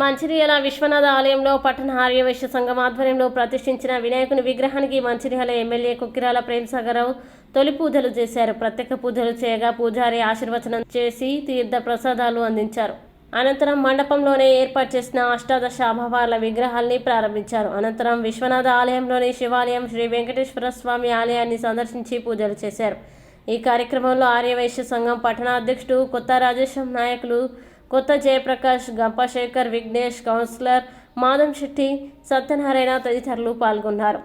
మంచిర్యాల విశ్వనాథ ఆలయంలో పట్టణ ఆర్యవైశ్య సంఘం ఆధ్వర్యంలో ప్రతిష్ఠించిన వినాయకుని విగ్రహానికి మంచిర్యాల ఎమ్మెల్యే కొక్కిరాల ప్రేమసాగరరావు తొలి పూజలు చేశారు. ప్రత్యేక పూజలు చేయగా పూజారి ఆశీర్వచనం చేసి తీర్థ ప్రసాదాలు అందించారు. అనంతరం మండపంలోనే ఏర్పాటు చేసిన అష్టాదశ అమ్మవార్ల విగ్రహాల్ని ప్రారంభించారు. అనంతరం విశ్వనాథ ఆలయంలోని శివాలయం శ్రీ వెంకటేశ్వర స్వామి ఆలయాన్ని సందర్శించి పూజలు చేశారు. ఈ కార్యక్రమంలో ఆర్యవైశ్య సంఘం పట్టణ అధ్యక్షుడు కొత్త రాజేశం, నాయకులు కొత్త జయప్రకాష్, గంపశేఖర్, విఘ్నేష్, కౌన్సిలర్ మాధం శెట్టి, సత్యనారాయణ తదితరులు పాల్గొన్నారు.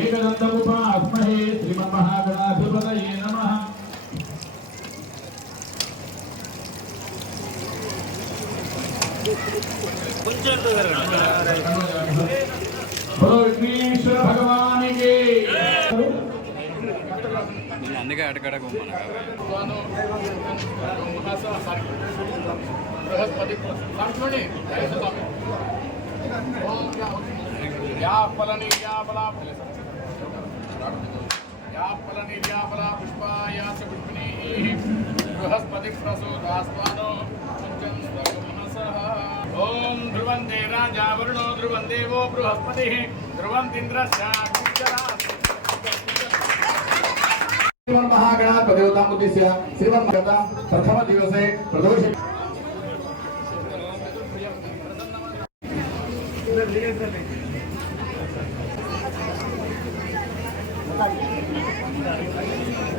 ఏకదంతముపాస్మహే శ్రీమన్మహాగణాధిపతయే నమః. విఘ్నేశ్వర భగవానికి అందుకే అడగడకు బృహస్పతి ప్రసూదాస్వానో ఓం ధ్రువంతే రాజా వరుణో ధ్రువం దేవో బృహస్పతి ధ్రువంతింద్రస్య శ్రీమన్మహాగణాధిపతిముద్దిశ్య శ్రీమన్మహ ప్రథమ దివసే ప్రదోష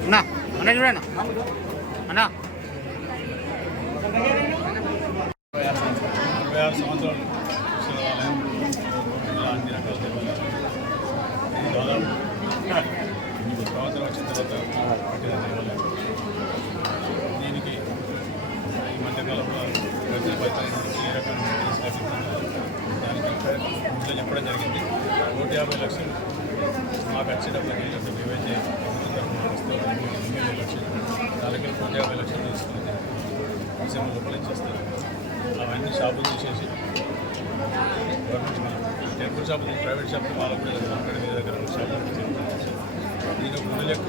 అన్నా అన్నా చూడన్నా అన్నా 26 సంవత్సరాలు శివాలయం అన్ని రకాల దేవాలయాలు దాదాపు సంవత్సరం వచ్చిన తర్వాత కట్టిన దేవాలయం. దీనికి ఈ మధ్యకాలంలో ప్రతి ఏ రకమైన దానికి పూజలు చెప్పడం జరిగింది. 150 లక్షలు మాకు వచ్చేటప్పటికి మేమైతే వస్తే 8 లక్షలు దానికి 150 లక్షలు తీసుకుంది డిసెంబర్ లోపల ఇచ్చేస్తారు. అవన్నీ షాపులు తీసేసి గవర్నమెంట్ మనం టెంపుల్ షాపులు ప్రైవేట్ షాపులు వాళ్ళకు కూడా అక్కడ మీ దగ్గర షాపులు దీని గుడి లెక్క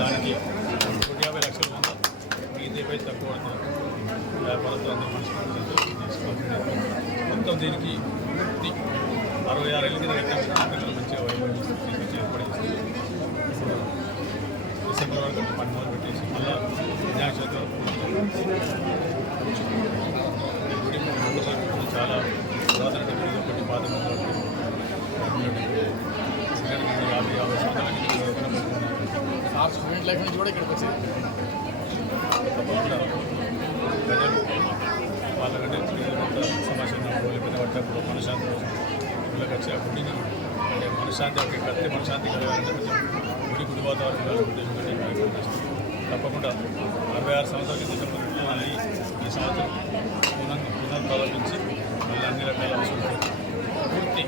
దానికి 150 లక్షలు ఉందా మిగతా తక్కువ పడుతుంది. వ్యాపారంతో అందరూ మనసు తీసుకోవాలి. మొత్తం దీనికి 66 ఏళ్ళ కింద మంచిగా తీసుకొచ్చి ఏర్పడి డిసెంబర్ వరకు పని మొదలు పెట్టేసి మళ్ళీ వినాయక చవితి గుడి చాలా పురాతన టెంపుల్ ఒకటి పాత మందిరాలు 50 సంవత్సరాల స్టూడెంట్ లైఫ్ నుంచి కూడా ఇక్కడికి వచ్చింది. తప్పకుండా ప్రజలు వాళ్ళకంటే సమస్య లేకపోతే పట్టప్పుడు మనశ్శాంతి గుళ్ళకి వచ్చి ఆ గుడిని అంటే మనశ్శాంతి అక్కడ కడితే మనశ్శాంతి కలగాలంటే గుడి వాతావరణం ఉద్దేశంతో తప్పకుండా 66 సంవత్సరాల కింద మళ్ళీ ఈ సంవత్సరం పునఃప్రారంభించి మళ్ళీ అన్ని రకాల అవసరం పూర్తి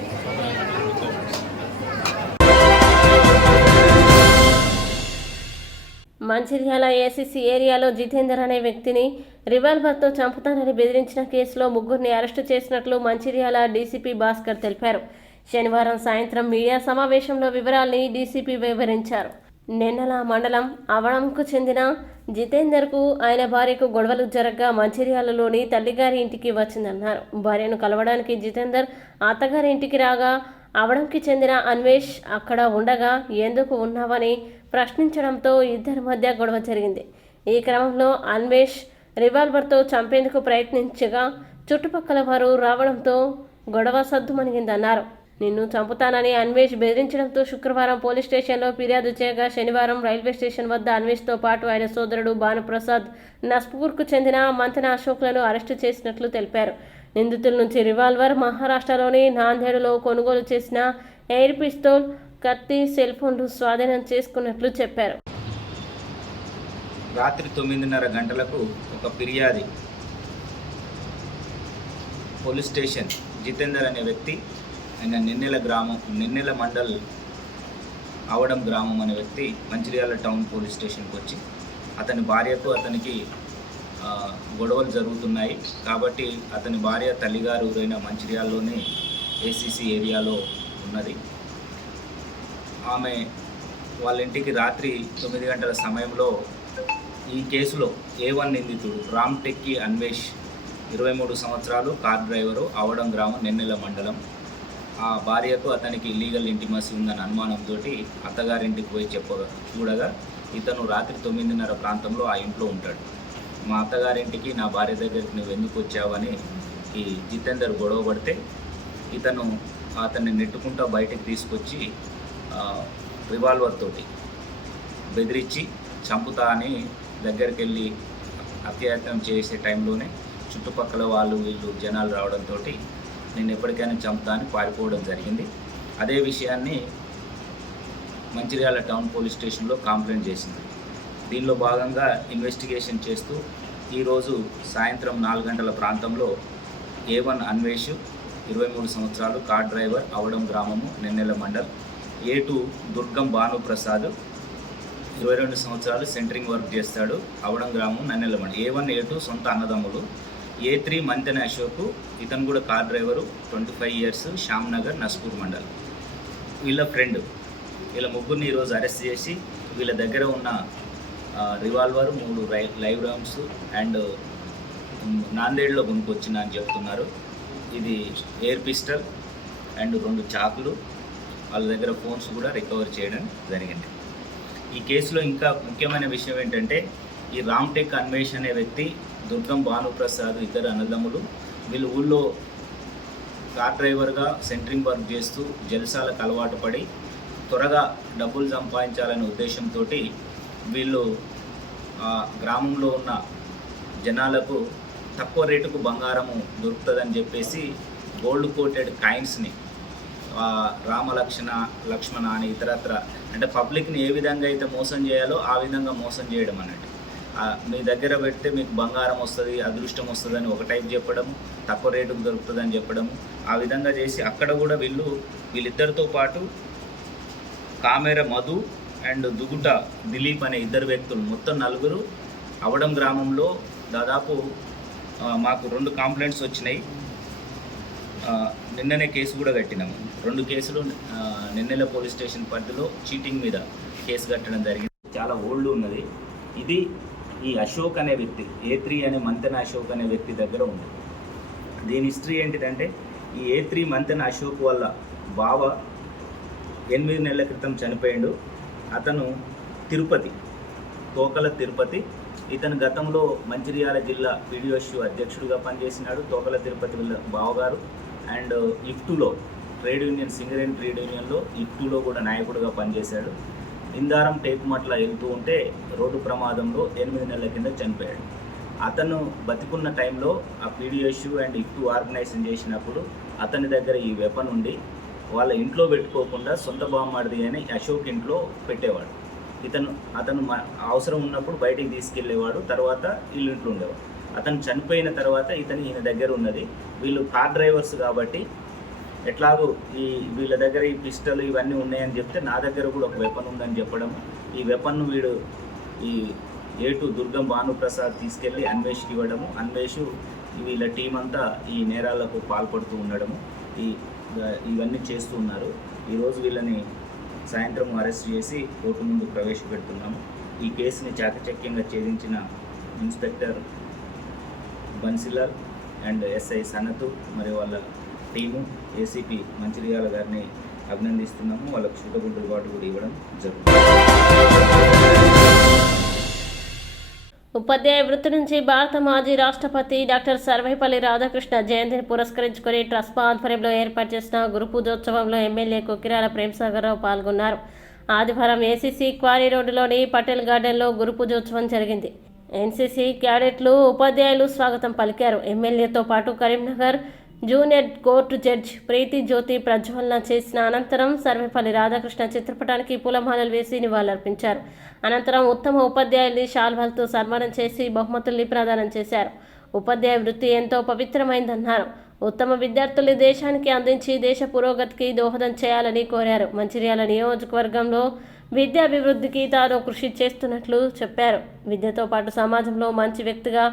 మంచిర్యాల ఏసీసీ ఏరియాలో జితేందర్ అనే వ్యక్తిని రివాల్వర్తో చంపుతానని బెదిరించిన కేసులో ముగ్గురిని అరెస్టు చేసినట్లు మంచిర్యాల డీసీపీ భాస్కర్ తెలిపారు. శనివారం సాయంత్రం మీడియా సమావేశంలో వివరాల్ని డీసీపీ వివరించారు. నెన్నల మండలం అవడంకు చెందిన జితేందర్కు ఆయన భార్యకు గొడవలు జరగగా మంచిర్యాలలోని తల్లిగారి ఇంటికి వచ్చిందన్నారు. భార్యను కలవడానికి జితేందర్ అత్తగారి ఇంటికి రాగా అవడంకి చెందిన అన్వేష్ అక్కడ ఉండగా ఎందుకు ఉన్నావని ప్రశ్నించడంతో ఇద్దరి మధ్య గొడవ జరిగింది. ఈ క్రమంలో అన్వేష్ రివాల్వర్తో చంపేందుకు ప్రయత్నించగా చుట్టుపక్కల వారు రావడంతో గొడవ సద్దుమణిగిందన్నారు. నిన్ను చంపుతానని అన్వేష్ బెదిరించడంతో శుక్రవారం పోలీస్ స్టేషన్లో ఫిర్యాదు చేయగా శనివారం రైల్వే స్టేషన్ వద్ద అన్వేష్తో పాటు ఆయన సోదరుడు భానుప్రసాద్, నస్పూర్కు చెందిన మంతెన అశోక్లను అరెస్టు చేసినట్లు తెలిపారు. నిందితుల నుంచి రివాల్వర్, మహారాష్ట్రలోని నాందేడ్లో కొనుగోలు చేసిన ఎయిర్ పిస్తోల్, కత్తి, సెల్ ఫోన్లు స్వాధీనం చేసుకున్నట్లు చెప్పారు. రాత్రి 9:30 గంటలకు ఒక ఫిర్యాది పోలీస్ స్టేషన్ జితేందర్ అనే వ్యక్తి, ఆయన నిన్నెల మండల్ అవడం గ్రామం అనే వ్యక్తి మంచిర్యాల టౌన్ పోలీస్ స్టేషన్కి వచ్చి అతని భార్యకు అతనికి గొడవలు జరుగుతున్నాయి కాబట్టి అతని భార్య తల్లిగారు ఊరైన మంచిర్యాలలోని ఏసీసీ ఏరియాలో ఉన్నది. ఆమె వాళ్ళ ఇంటికి రాత్రి 9 గంటల సమయంలో ఈ కేసులో A1 నిందితుడు రామ్టెక్కి అన్వేష్ 23 సంవత్సరాలు, కార్ డ్రైవరు, అవడం గ్రామం, నిన్నెల మండలం. ఆ భార్యకు అతనికి లీగల్ ఇంటిమసీ ఉందని అనుమానంతో అత్తగారింటికి పోయి చూడగా ఇతను రాత్రి 9:30 ప్రాంతంలో ఆ ఇంట్లో ఉంటాడు. మా అత్తగారింటికి నా భార్య దగ్గరికి నువ్వు ఎందుకు వచ్చావని ఈ జితేందర్ గొడవ పడితే అతన్ని నెట్టుకుంటూ బయటకు తీసుకొచ్చి రివాల్వర్ తోటి బెదిరించి చంపుతా అని దగ్గరికి వెళ్ళి అత్యాయత్నం చేసే టైంలోనే చుట్టుపక్కల వీళ్ళు జనాలు రావడంతో నేను ఎప్పటికైనా చంపుతా అని పారిపోవడం జరిగింది. అదే విషయాన్ని మంచిర్యాల టౌన్ పోలీస్ స్టేషన్లో కంప్లైంట్ చేసింది. దీనిలో భాగంగా ఇన్వెస్టిగేషన్ చేస్తూ ఈరోజు సాయంత్రం 4 గంటల ప్రాంతంలో A1 అన్వేష్ 23 సంవత్సరాలు, కార్ డ్రైవర్, అవడం గ్రామము, నిన్నెల మండల్. A2 దుర్గం భానుప్రసాద్ 22 సంవత్సరాలు, సెంటరింగ్ వర్క్ చేస్తాడు, అవడం గ్రామం, నిన్నెల మండల్. A1 A2 సొంత అన్నదమ్ములు. A3 మంతెన అశోక్, ఇతను కూడా car driver, 25 years, Shyam Nagar, Naspur mandal. వీళ్ళ ఫ్రెండ్. వీళ్ళ ముగ్గురిని ఈరోజు అరెస్ట్ చేసి వీళ్ళ దగ్గర ఉన్న రివాల్వర్, 3 లైవ్ రౌండ్స్ అండ్ నాందేడ్లో కొనుక్కొచ్చిన అని చెప్తున్నారు. ఇది ఎయిర్ పిస్టల్ అండ్ 2 చాకులు, వాళ్ళ దగ్గర ఫోన్స్ కూడా రికవర్ చేయడం జరిగింది. ఈ కేసులో ఇంకా ముఖ్యమైన విషయం ఏంటంటే ఈ రామ్టెక్ అన్వేష్ అనే వ్యక్తి, దుర్గం భానుప్రసాద్ ఇద్దరు అన్నదమ్ములు. వీళ్ళు ఊళ్ళో కార్ డ్రైవర్గా సెంటరింగ్ వర్క్ చేస్తూ జల్సాలకు అలవాటు పడి త్వరగా డబ్బులు సంపాదించాలనే ఉద్దేశంతో వీళ్ళు గ్రామంలో ఉన్న జనాలకు తక్కువ రేటుకు బంగారము దొరుకుతుందని చెప్పేసి గోల్డ్ కోటెడ్ కాయిన్స్ని లక్ష్మణ అని ఇతరత్ర అంటే పబ్లిక్ని ఏ విధంగా అయితే మోసం చేయాలో ఆ విధంగా మోసం చేయడం అన్నట్టు. మీ దగ్గర పెడితే మీకు బంగారం వస్తుంది, అదృష్టం వస్తుందని ఒక టైప్ చెప్పడము, తక్కువ రేటుకు దొరుకుతుందని చెప్పడము, ఆ విధంగా చేసి అక్కడ కూడా వీళ్ళిద్దరితో పాటు కామెర మధు అండ్ దుగుట దిలీప్ అనే 2 వ్యక్తులు, మొత్తం 4 అవడం గ్రామంలో దాదాపు మాకు 2 కంప్లైంట్స్ వచ్చినాయి. నిన్ననే కేసు కూడా కట్టినాము. 2 కేసులు నిన్నెల పోలీస్ స్టేషన్ పరిధిలో చీటింగ్ మీద కేసు కట్టడం జరిగింది. చాలా ఓల్డ్ ఉన్నది. ఇది ఈ అశోక్ అనే వ్యక్తి, A3 అనే మంతెన అశోక్ అనే వ్యక్తి దగ్గర ఉంది. దీని హిస్టరీ ఏంటిదంటే ఈ A3 మంతెన అశోక్ వల్ల బావ 8 నెలల క్రితం చనిపోయాడు. అతను తోకల తిరుపతి. ఇతను గతంలో మంచిర్యాల జిల్లా PDSU అధ్యక్షుడిగా పనిచేసినాడు. తోకల తిరుపతి బావగారు అండ్ ఇఫ్టులో ట్రేడ్ యూనియన్, సింగరేణి ట్రేడ్ యూనియన్లో ఇఫ్టులో కూడా నాయకుడిగా పనిచేశాడు. ఇందారం టేకుమట్ల వెళ్తూ ఉంటే రోడ్డు ప్రమాదంలో 8 నెలల కింద చనిపోయాడు. అతను బతికున్న టైంలో ఆ PDSU అండ్ ఇఫ్టు ఆర్గనైజేషన్ చేసినప్పుడు అతని దగ్గర ఈ వెపన్ ఉండి వాళ్ళ ఇంట్లో పెట్టుకోకుండా సొంత బామ్మడిది అని అశోక్ ఇంట్లో పెట్టేవాడు. అతను అవసరం ఉన్నప్పుడు బయటికి తీసుకెళ్లేవాడు, తర్వాత వీళ్ళ ఇంట్లో ఉండేవాడు. అతను చనిపోయిన తర్వాత ఈయన దగ్గర ఉన్నది. వీళ్ళు కార్ డ్రైవర్స్ కాబట్టి ఎట్లాగో వీళ్ళ దగ్గర ఈ పిస్టల్ ఇవన్నీ ఉన్నాయని చెప్తే నా దగ్గర కూడా ఒక వెపన్ ఉందని చెప్పడం, ఈ వెపన్ను వీడు ఈ A2 దుర్గం భానుప్రసాద్ తీసుకెళ్ళి అన్వేష్కి ఇవ్వడము, అన్వేష్ వీళ్ళ టీం అంతా ఈ నేరాలకు పాల్పడుతూ ఉండడము, ఇవన్నీ చేస్తూ ఉన్నారు. ఈరోజు వీళ్ళని సాయంత్రం అరెస్ట్ చేసి కోర్టు ముందు ప్రవేశపెడుతున్నాము. ఈ కేసుని చాకచక్యంగా ఛేదించిన inspector Bansilal and SI Sanath మరియు వాళ్ళ టీము, ACP మంచిర్యాల గారిని అభినందిస్తున్నాము. వాళ్ళకు సూటబుల్ రివార్డు కూడా ఇవ్వడం జరుగుతుంది. ఉపాధ్యాయ వృత్తి నుంచి భారత మాజీ రాష్ట్రపతి డాక్టర్ సర్వేపల్లి రాధాకృష్ణ జయంతిని పురస్కరించుకుని ట్రస్పా ఆధ్వర్యంలో ఏర్పాటు చేసిన గురు పూజోత్సవంలో ఎమ్మెల్యే కొక్కిరాల ప్రేమసాగరరావు పాల్గొన్నారు. ఆదివారం ACC క్వారీ రోడ్డులోని పటేల్ గార్డెన్లో గురు పూజోత్సవం జరిగింది. NCC క్యాడెట్లు, ఉపాధ్యాయులు స్వాగతం పలికారు. ఎమ్మెల్యేతో పాటు కరీంనగర్ జూనియర్ కోర్టు జడ్జ్ ప్రీతి జ్యోతి ప్రజ్వలన చేసిన అనంతరం సర్వేపల్లి రాధాకృష్ణ చిత్రపటానికి పూలమాలలు వేసి నివాళులర్పించారు. అనంతరం ఉత్తమ ఉపాధ్యాయుల్ని శాల్వాలతో సన్మానం చేసి బహుమతుల్ని ప్రదానం చేశారు. ఉపాధ్యాయ వృత్తి ఎంతో పవిత్రమైందన్నారు. ఉత్తమ విద్యార్థుల్ని దేశానికి అందించి దేశ పురోగతికి దోహదం చేయాలని కోరారు. మంచిర్యాల నియోజకవర్గంలో విద్యాభివృద్ధికి తాను కృషి చేస్తున్నట్లు చెప్పారు. విద్యతో పాటు సమాజంలో మంచి వ్యక్తిగా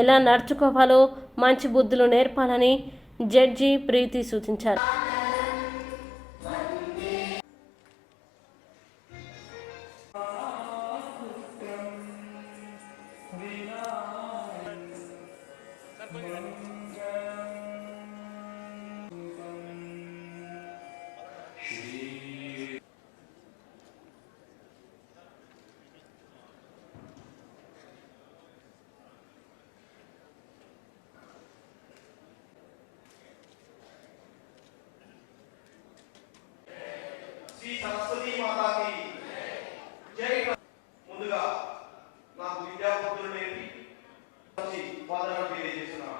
ఎలా నడుచుకోవాలో మంచి బుద్ధులు నేర్పాలని జడ్జి ప్రీతి సూచించారు. శ్రీ సరస్వతి మాతాకి జై. ముందుగా నాకు విద్యాబుద్ధులు నేర్పి వాదనలు తెలియజేస్తున్నాను.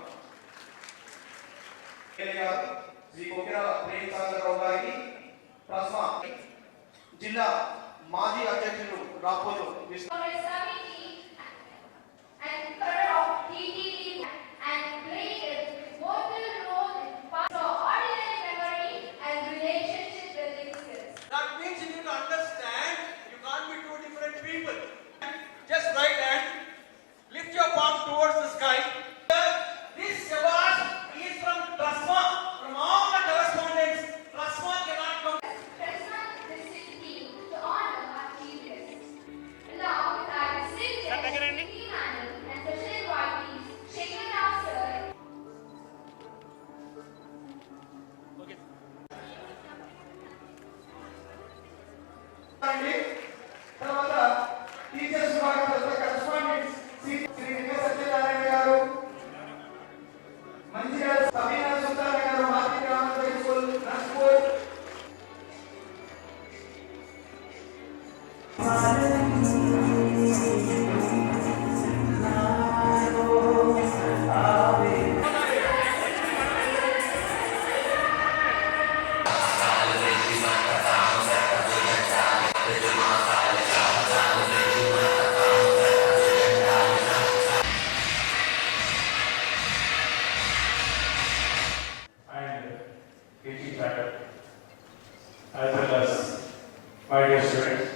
శ్రీ కోకిరాల ప్రేమ్ సాగరరావు గారికి ప్లాస్మా జిల్లా మాజీ అధ్యక్షులు రాపోలు తర్వాత టీచర్స్ కరెస్పాండెంట్స్ శ్రీ సత్యనారాయణ గారు, మంచిగా సమీనా సుల్తాన్ గారు, market grammar school Narsapur, teaching faculty, as well as my dear students.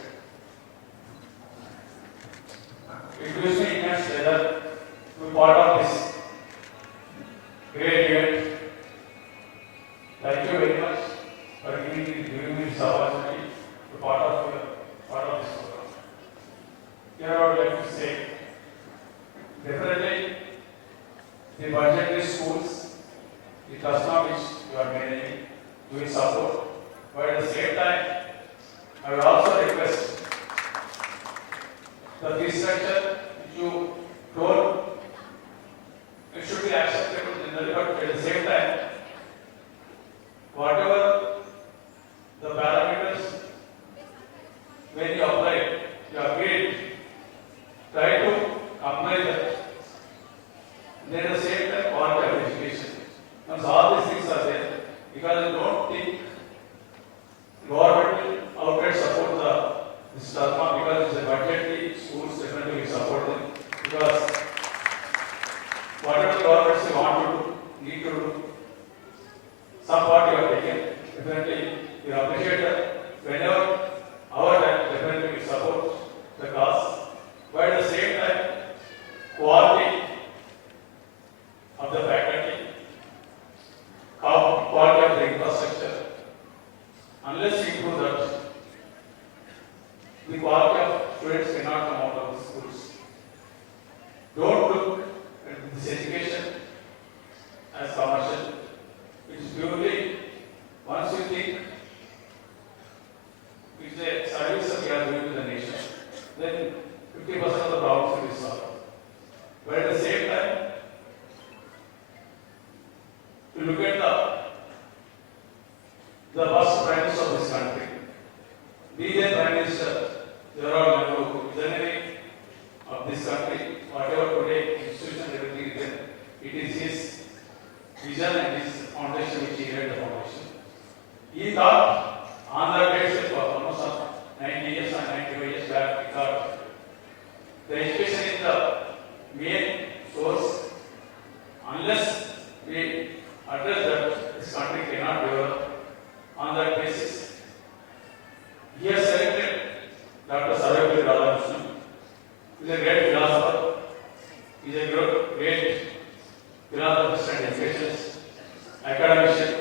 It gives me immense pleasure to be part of this great event. Thank you very much for giving me this opportunity to be part of this program. Here I would like to say, definitely the budgetary schools, the trust which you are managing, you will support. But at the same time, I will also request the fee structure which you told, it should be acceptable generally, but at the same time, whatever the parameters when you apply, you agreed, try to apply that. Then at the same time, quality of education. Now, so all these things are there because I don't think government will outright support this dharma because it's a budgetary schools definitely will support them because whatever the governments they want to do, need to do, some part you are taken. Definitely we appreciate that. Whenever our time, definitely we support the cause. But at the same time, quality of the faculty, quality of the infrastructure. Unless you improve that, the quality of students cannot come out of the schools. Don't look at this education as commercial. It is purely, once you think it's a service that we are doing to the nation, then 50% of the problems will be solved. But at the same time, to look at the first prime minister of this country, be the prime minister, Jawaharlal Nehru, visionary of this country, whatever today institutions, everything is there, it is his vision in this foundation which he led the foundation. He thought Andhra Pradesh for almost 90 years or 95 years back, he thought the education is the main source. Unless we address that, this country cannot develop on that basis. He has selected Dr. Sarvepalli Radhakrishnan. He is a great philosopher. He is a great philanthropist and educationist, academician.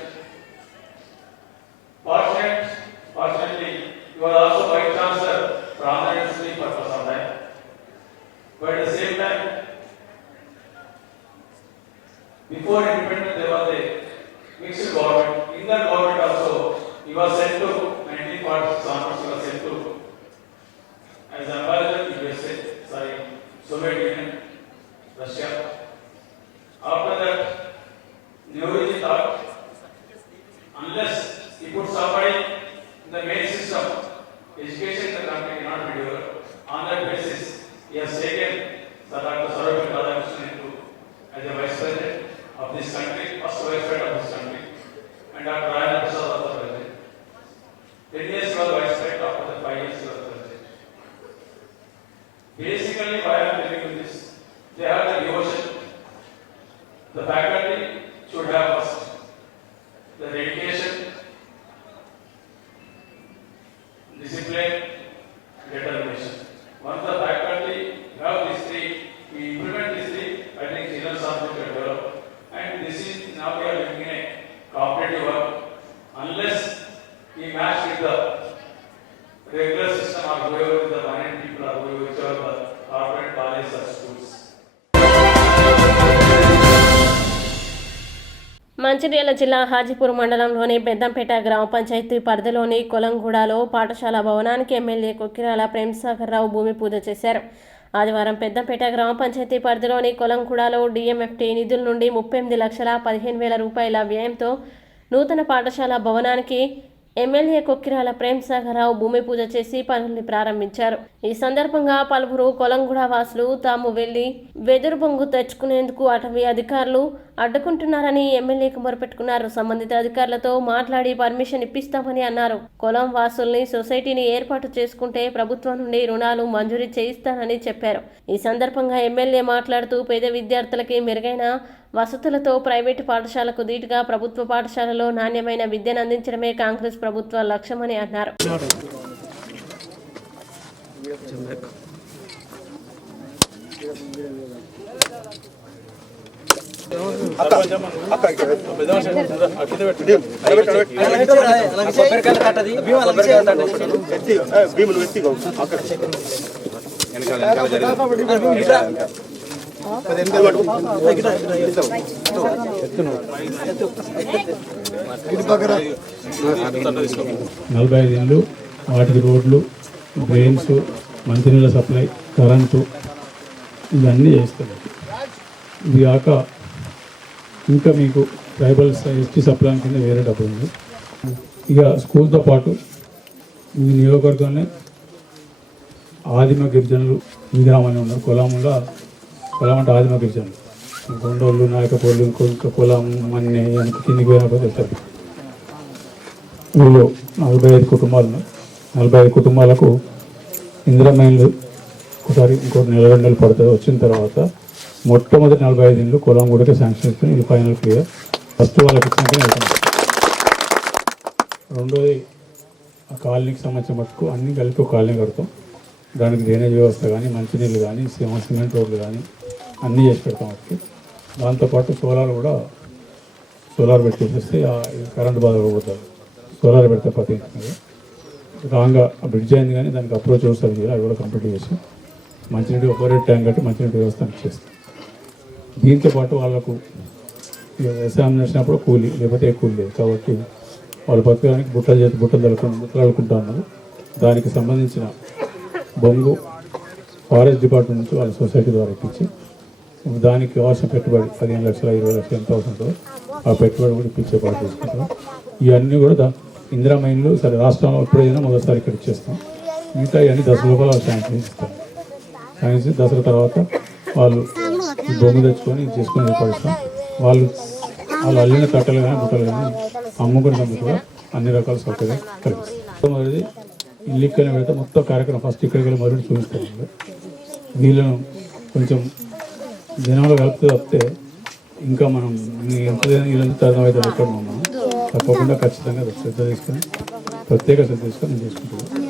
Fortunately, he was also Vice Chancellor for Andhra University for some time. But at the same time, before independence, there was a mixed government. In that government also, he was sent to 1946 onwards. He was sent to as ambassador to USA, Soviet Union, Russia. After that, Nehruji thought, unless he put somebody in the main system, education in the country cannot be developed. On that basis, he has taken Dr. Sarvepalli Radhakrishnan as a vice president of this country, first vice president of this country, and Dr. Rajendra Prasad was the president. 10 years he was vice president, after that 5 years he was president. Basically, why I am telling you this, they have the devotion. The faculty should have first the dedication, discipline, determination. Once the faculty have these three, we implement these three, I think children's subject will develop. And this is now we are living in a competitive world. Unless we match with the regular system or whoever with the minority people or whichever the corporate colleges or schools. Mancherial జిల్లా హాజీపూర్ మండలంలోని పెద్దంపేట గ్రామ పంచాయతీ పరిధిలోని కొలంగూడలో పాఠశాల భవనానికి MLA Kokkirala Premsagar రావు భూమి పూజ చేశారు. ఆదివారం పెద్దంపేట గ్రామ పంచాయతీ పరిధిలోని కొలంగూడలో డిఎంఎఫ్టీ నిధుల నుండి 38,15,000 రూపాయల వ్యయంతో నూతన పాఠశాల భవనానికి ఎమ్మెల్యే కొక్కిరాల ప్రేమ్సాగర్ రావు భూమి పూజ చేసి పనుల్ని ప్రారంభించారు. ఈ సందర్భంగా పలువురు కొలంగూడ వాసులు తాము వెళ్లి వెదురు బొంగు తెచ్చుకునేందుకు అటవీ అధికారులు అడ్డుకుంటున్నారని ఎమ్మెల్యేకు మొరపెట్టుకున్నారు. సంబంధిత అధికారులతో మాట్లాడి పర్మిషన్ ఇప్పిస్తామని అన్నారు. కొలం వాసుల్ని సొసైటీని ఏర్పాటు చేసుకుంటే ప్రభుత్వం నుండి రుణాలు మంజూరు చేయిస్తానని చెప్పారు. ఈ సందర్భంగా ఎమ్మెల్యే మాట్లాడుతూ పేద విద్యార్థులకి మెరుగైన వసతులతో ప్రైవేటు పాఠశాలకు ధీటుగా ప్రభుత్వ పాఠశాలలో నాణ్యమైన విద్యను అందించడమే కాంగ్రెస్ ప్రభుత్వ లక్ష్యమని అన్నారు. నలభై 45 ఇళ్ళు, వాటికి రోడ్లు, డ్రైన్స్, మంచినీళ్ళ సప్లై, కరెంటు ఇవన్నీ చేస్తారు. ఇది కాక ఇంకా మీకు ట్రైబల్ ఎస్టీ సప్లై కింద వేరే డబ్బులు ఉంది. ఇక స్కూల్తో పాటు ఈ నియోజకవర్గంలో ఆదిమ గిరిజనులు ఈ గ్రామంలో ఉన్నారు. కులం అంటే ఆదిమ గిరిజనులు, గొండోళ్ళు, నాయకపోళ్ళు, ఇంకొక కులం మన్ని వెనక కిందికి పోయినప్పుడు వెళ్తారు. వీళ్ళు 45 కుటుంబాలు ఉన్నాయి. 45 కుటుంబాలకు ఇందిరామైన్లు ఒకసారి ఇంకోటి 2 నెలలు పడుతుంది. వచ్చిన తర్వాత మొట్టమొదటి 45 ఇళ్ళు కులం కూడా శాంక్షన్ ఇస్తుంది. ఇది ఫైనల్ క్లియర్. ఫస్ట్ వాళ్ళకి ఇచ్చినాకనే వెళ్తాం. రెండోది ఆ కాలనీకి సంబంధించిన మట్టుకు అన్నీ కలిపి ఒక కాలనీ కడతాం. దానికి డ్రైనేజ్ వ్యవస్థ కానీ, మంచినీళ్ళు కానీ, సిమెంట్ రోడ్లు కానీ అన్నీ చేసి పెడతాం. వాటికి దాంతోపాటు సోలార్ పెట్టేసేస్తే కరెంటు బాగా పోతారు. సోలార్ పెడితే ప్రతి ఇంటి రాంగా బ్రిడ్జ్ అయింది కానీ దానికి అప్రోచ్ వస్తుంది కదా, అవి కూడా కంప్లీట్ చేసి మంచినీటి ఒకరే ట్యాంక్ కట్టి మంచినీటి వ్యవస్థ చేస్తాం. దీంతోపాటు వాళ్ళకు వ్యవసాయం చేసినప్పుడు కూలీ లేకపోతే ఏ కూలీ లేదు కాబట్టి వాళ్ళు బతకడానికి బుట్టలు అల్లుకుంటా ఉన్నారు. దానికి సంబంధించిన బొంగు ఫారెస్ట్ డిపార్ట్మెంట్ నుంచి వాళ్ళ సొసైటీ ద్వారా ఇప్పించి దానికి కావాల్సిన పెట్టుబడి 15 లక్షల 20 లక్షలు ఎంత అవుతుందో ఆ పెట్టుబడి కూడా ఇప్పించే పాటు తీసుకుంటాం. ఇవన్నీ కూడా ఇందిరామైన్లు సరే రాష్ట్రంలో ఎప్పుడైనా మొదటిసారి ఇక్కడ ఇచ్చేస్తాం. మిగతా ఇవన్నీ దసరా లోపల వాళ్ళు శాంక్షన్ ఇస్తాం. శాంక్షన్ దసరా తర్వాత వాళ్ళు బొమ్మ తెచ్చుకొని చేసుకొని ఏర్పడుస్తాం. వాళ్ళు వాళ్ళు అల్లిన కట్టలు కానీ బుట్టలు కానీ అమ్ముకునేందుకు కూడా అన్ని రకాల సౌకర్యం కల్పిస్తారు. మరి ఇల్లుక్కని పెడితే మొత్తం కార్యక్రమం ఫస్ట్ ఇక్కడికి వెళ్ళి మరుడు చూపిస్తారు. వీళ్ళను కొంచెం జనంలో కలిపితే తప్పితే ఇంకా మనం ఎంత వీళ్ళంతా అర్థమవుతుంది ఎక్కడ ఉన్నాం తప్పకుండా ఖచ్చితంగా శ్రద్ధ తీసుకొని ప్రత్యేక శ్రద్ధ తీసుకొని నేను చేసుకుంటాను.